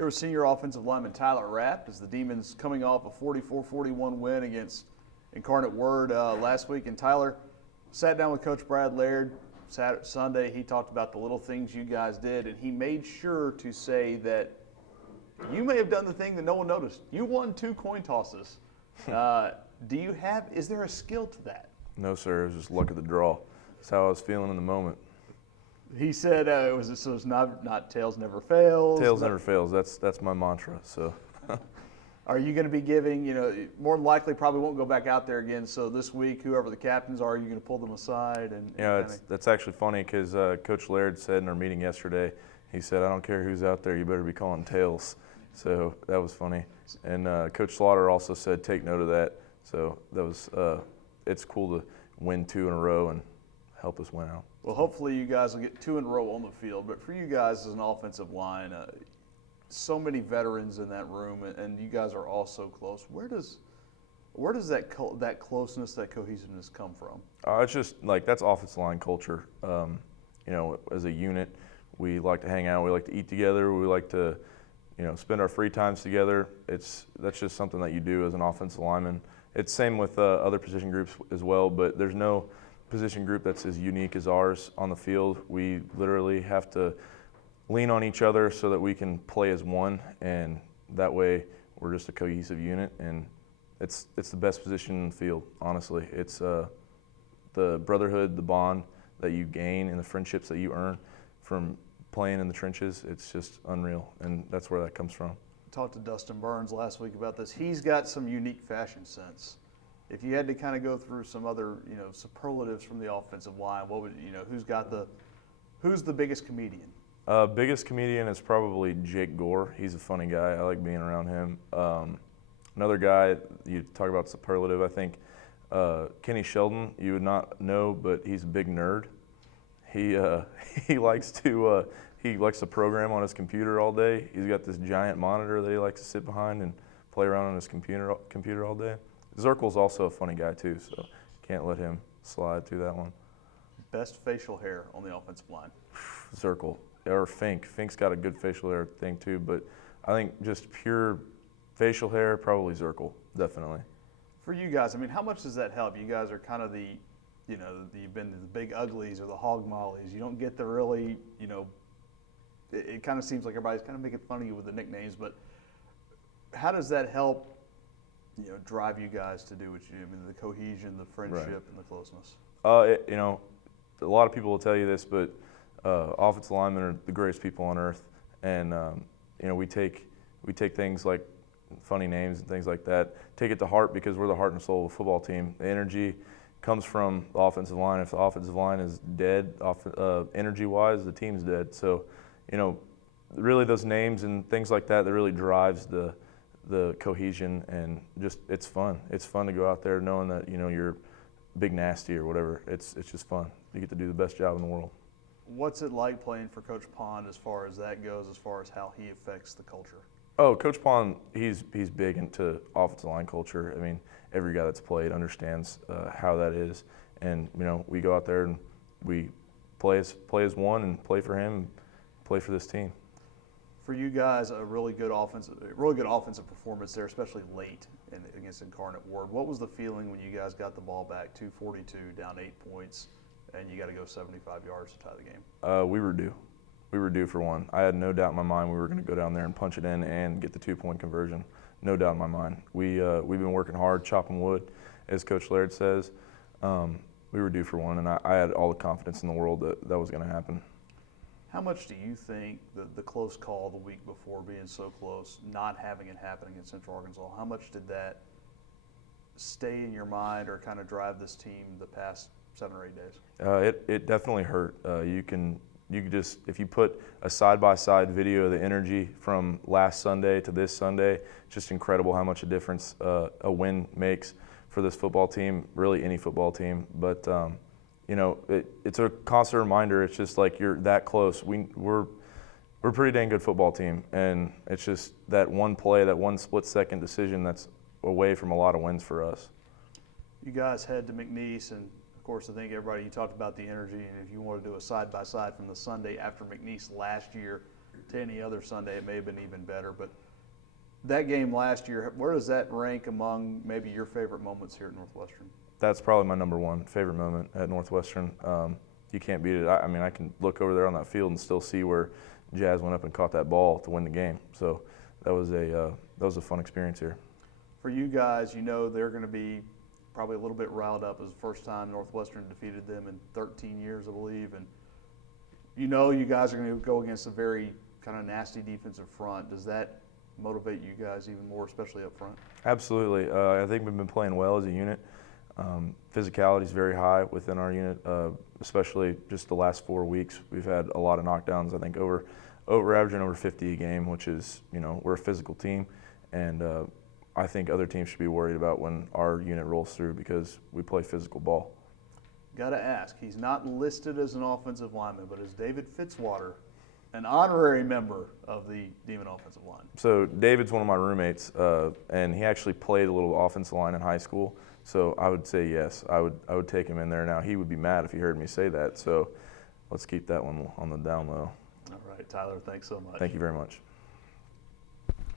Here was senior offensive lineman Tyler Rapp as the Demons coming off a 44-41 win against Incarnate Word last week. And Tyler sat down with Coach Brad Laird Sunday. He talked about the little things you guys did, and he made sure to say that you may have done the thing that no one noticed. You won 2 coin tosses. Is there a skill to that? No, sir. It was just luck of the draw. That's how I was feeling in the moment. He said it was not tails never fails. Tails never fails. That's my mantra. So, are you going to be giving? More than likely, probably won't go back out there again. So this week, whoever the captains are you going to pull them aside and? That's actually funny because Coach Laird said in our meeting yesterday, he said, "I don't care who's out there, you better be calling tails." So that was funny. And Coach Slaughter also said, "Take note of that." So that was it's cool to win 2 in a row and help us win out. Well, hopefully you guys will get 2 in a row on the field. But for you guys as an offensive line, so many veterans in that room, and you guys are all so close. Where does that closeness, that cohesiveness come from? It's just that's offensive line culture. As a unit, we like to hang out. We like to eat together. We like to, spend our free times together. That's just something that you do as an offensive lineman. It's same with other position groups as well, but there's no position group that's as unique as ours on the field. We literally have to lean on each other so that we can play as one, and that way we're just a cohesive unit, and it's the best position in the field, honestly. It's the brotherhood, the bond that you gain, and the friendships that you earn from playing in the trenches. It's just unreal, and that's where that comes from. I talked to Dustin Burns last week about this. He's got some unique fashion sense. If you had to kind of go through some other, superlatives from the offensive line, what would who's the biggest comedian? Biggest comedian is probably Jake Gore. He's a funny guy. I like being around him. Another guy, you talk about superlative, I think Kenny Sheldon, you would not know, but he's a big nerd. He likes to program on his computer all day. He's got this giant monitor that he likes to sit behind and play around on his computer all day. Zirkel's also a funny guy too, so can't let him slide through that one. Best facial hair on the offensive line? Zirkel or Fink. Fink's got a good facial hair thing too, but I think just pure facial hair, probably Zirkel, definitely. For you guys, how much does that help? You guys are kind of you've been the big uglies or the hog mollies. You don't get the really, it kind of seems like everybody's kind of making fun of you with the nicknames, but how does that help, drive you guys to do what you do? The cohesion, the friendship, right, and the closeness. A lot of people will tell you this, but offensive linemen are the greatest people on earth, and we take things like funny names and things like that, take it to heart because we're the heart and soul of a football team. The energy comes from the offensive line. If the offensive line is dead, energy-wise, the team's dead. So, really those names and things like that really drives the cohesion, and just it's fun. It's fun to go out there knowing that you're big nasty or whatever. It's just fun. You get to do the best job in the world. What's it like playing for Coach Pond as far as that goes, as far as how he affects the culture? Oh, Coach Pond, he's big into offensive line culture. Every guy that's played understands how that is, and we go out there and we play as one and play for him, and play for this team. For you guys, a really good offensive performance there, especially late against Incarnate Word. What was the feeling when you guys got the ball back, 2:42, down 8 points, and you got to go 75 yards to tie the game? We were due. We were due for one. I had no doubt in my mind we were going to go down there and punch it in and get the 2-point conversion. No doubt in my mind. We've been working hard, chopping wood, as Coach Laird says. We were due for one, and I had all the confidence in the world that was going to happen. How much do you think the close call the week before, being so close, not having it happen against Central Arkansas, how much did that stay in your mind or kind of drive this team the past 7 or 8 days? It definitely hurt. You can just, if you put a side-by-side video of the energy from last Sunday to this Sunday, just incredible how much a difference a win makes for this football team, really any football team. But it's a constant reminder. It's just like you're that close. We're a pretty dang good football team, and it's just that one play, that one split-second decision that's away from a lot of wins for us. You guys head to McNeese, and of course, I think you talked about the energy, and if you want to do a side-by-side from the Sunday after McNeese last year to any other Sunday, it may have been even better. But that game last year, where does that rank among maybe your favorite moments here at Northwestern? That's probably my number one favorite moment at Northwestern. You can't beat it. I mean, I can look over there on that field and still see where Jazz went up and caught that ball to win the game. So that was a fun experience here. For you guys, you know they're going to be probably a little bit riled up as the first time Northwestern defeated them in 13 years, I believe. And you know you guys are going to go against a very kind of nasty defensive front. Does that motivate you guys even more, especially up front? Absolutely. I think we've been playing well as a unit. Physicality is very high within our unit, especially just the last 4 weeks. We've had a lot of knockdowns. I think averaging over 50 a game, which is, we're a physical team, and I think other teams should be worried about when our unit rolls through because we play physical ball. Got to ask, he's not listed as an offensive lineman, but is David Fitzwater an honorary member of the Demon offensive line? So David's one of my roommates, and he actually played a little offensive line in high school. So I would say yes, I would take him in there. Now he would be mad if he heard me say that. So let's keep that one on the down low. All right, Tyler, thanks so much. Thank you very much.